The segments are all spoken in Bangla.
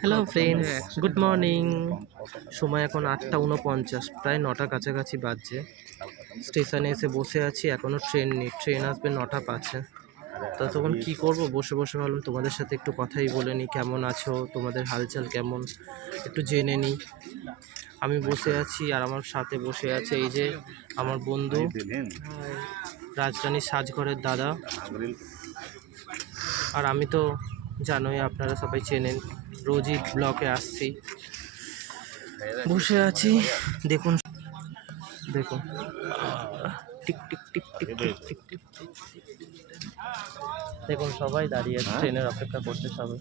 Hello friends, good morning. সময় এখন 8:49, প্রায় 9টার কাছাকাছি বাজছে। স্টেশনে এসে বসে আছি, এখনও ট্রেন নেই। ট্রেন আসবে 9টা 5-এ। তো তখন কী করবো, বসে বসে ভাবলাম তোমাদের সাথে একটু কথাই বলে নিই। কেমন আছো, তোমাদের হালচাল কেমন, একটু জেনে নিই। আমি বসে আছি আর আমার সাথে বসে আছে এই যে আমার বন্ধু রাজধানী সাজঘরের দাদা। আর আমি তো জানোই, আপনারা সবাই চেনেন, রোজই ব্লকে আসছি। বসে আছি, দেখুন দেখুন, tick tick tick tick tick tick tick. দেখুন সবাই দাঁড়িয়ে আছে, ট্রেনের অপেক্ষা করছে সবাই।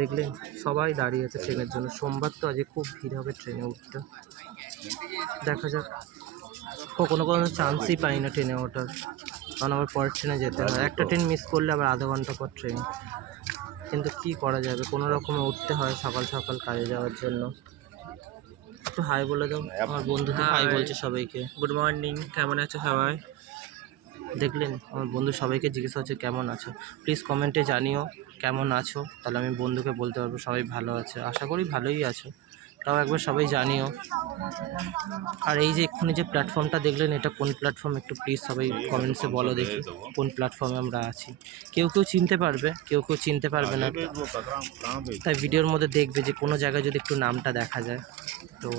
দেখলেন, সবাই দাঁড়িয়ে আছে ট্রেনের জন্য। সোমবার তো আজকে খুব ভিড় হবে ট্রেনে উঠতে। দেখা যাক, কোনো চান্সই পাই না ট্রেনে ওঠার, কারণ আবার পরের ট্রেনে যেতে হয়। একটা ট্রেন মিস করলে আবার আধা ঘন্টা পর ট্রেন। কিন্তু কি করা যাবে, কোনো রকমে উঠতে হয় সকাল সকাল কাজে যাওয়ার জন্য। একটু হাই বলে দাও, আমার বন্ধু তো হাই বলছে সবাইকে। গুড মর্নিং, কেমন আছো সবাই? দেখলেন, আমার বন্ধু সবাইকে জিজ্ঞেস হচ্ছে কেমন আছো। প্লিজ কমেন্টে জানিও কেমন আছো, তাহলে আমি বন্ধুকে বলতে পারবো সবাই ভালো আছে। আশা করি ভালোই আছো, তাও একবার সবাই জানিও। আর এই যে এক্ষুনি যে প্ল্যাটফর্মটা দেখলেন, এটা কোন প্ল্যাটফর্ম একটু প্লিজ সবাই কমেন্টসে বলো দেখি কোন প্ল্যাটফর্মে আমরা আছি। কেউ কেউ চিনতে পারবে, কেউ কেউ চিনতে পারবে না। তাই ভিডিওর মধ্যে দেখবে যে কোনো জায়গায় যদি একটু নামটা দেখা যায়, তো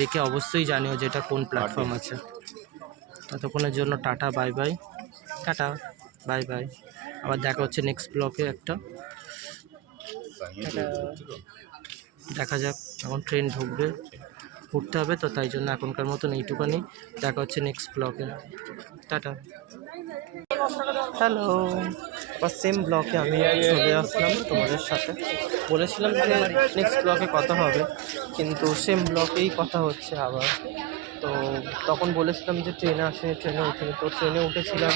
দেখে অবশ্যই জানিও যে এটা কোন প্ল্যাটফর্ম আছে। ততক্ষণের জন্য tata bye bye, tata bye bye. আবার দেখা হচ্ছে নেক্সট ব্লকে একটা। দেখা যাক, এখন ট্রেন ঢুকবে, উঠতে হবে তো, তাই জন্য এখনকার মতন এইটুখানি। দেখা হচ্ছে নেক্সট ব্লকে, টাটা। হ্যালো, আবার সেম ব্লকে আমি চলে আসলাম তোমাদের সাথে। বলেছিলাম যে নেক্সট ব্লকে কথা হবে, কিন্তু সেম ব্লকেই কথা হচ্ছে আবার। তো তখন বলেছিলাম যে ট্রেনে আসেনি, ট্রেনে উঠিনি। তো ট্রেনে উঠেছিলাম,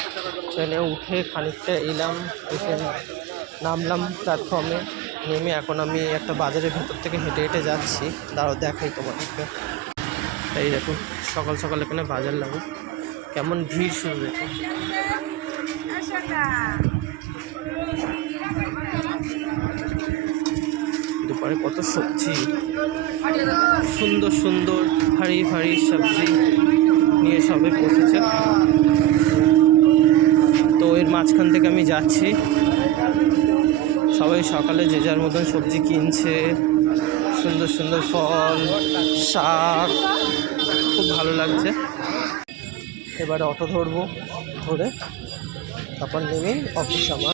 ট্রেনে উঠে খানিকটা এলাম, এসে নামলাম প্ল্যাটফর্মে। নেমে এখন আমি একটা বাজারের ভেতর থেকে হেঁটে হেঁটে যাচ্ছি। দাঁড়াও দেখাই তোমাদেরকে। এই দেখুন, সকাল সকাল এখানে বাজার লাগে, কেমন ভিড় শুরু। দেখুন দুপারে কত সবজি, সুন্দর সুন্দর ভারী ভারী সবজি নিয়ে সবে বসেছে। তো এর মাঝখান থেকে আমি যাচ্ছি, সবাই সকালে যে যার মতন সবজি কিনছে। সুন্দর সুন্দর ফল, শাক, খুব ভালো লাগছে। এবারে অটো ধরবো, ধরে তারপর নেমে অফিস আমার।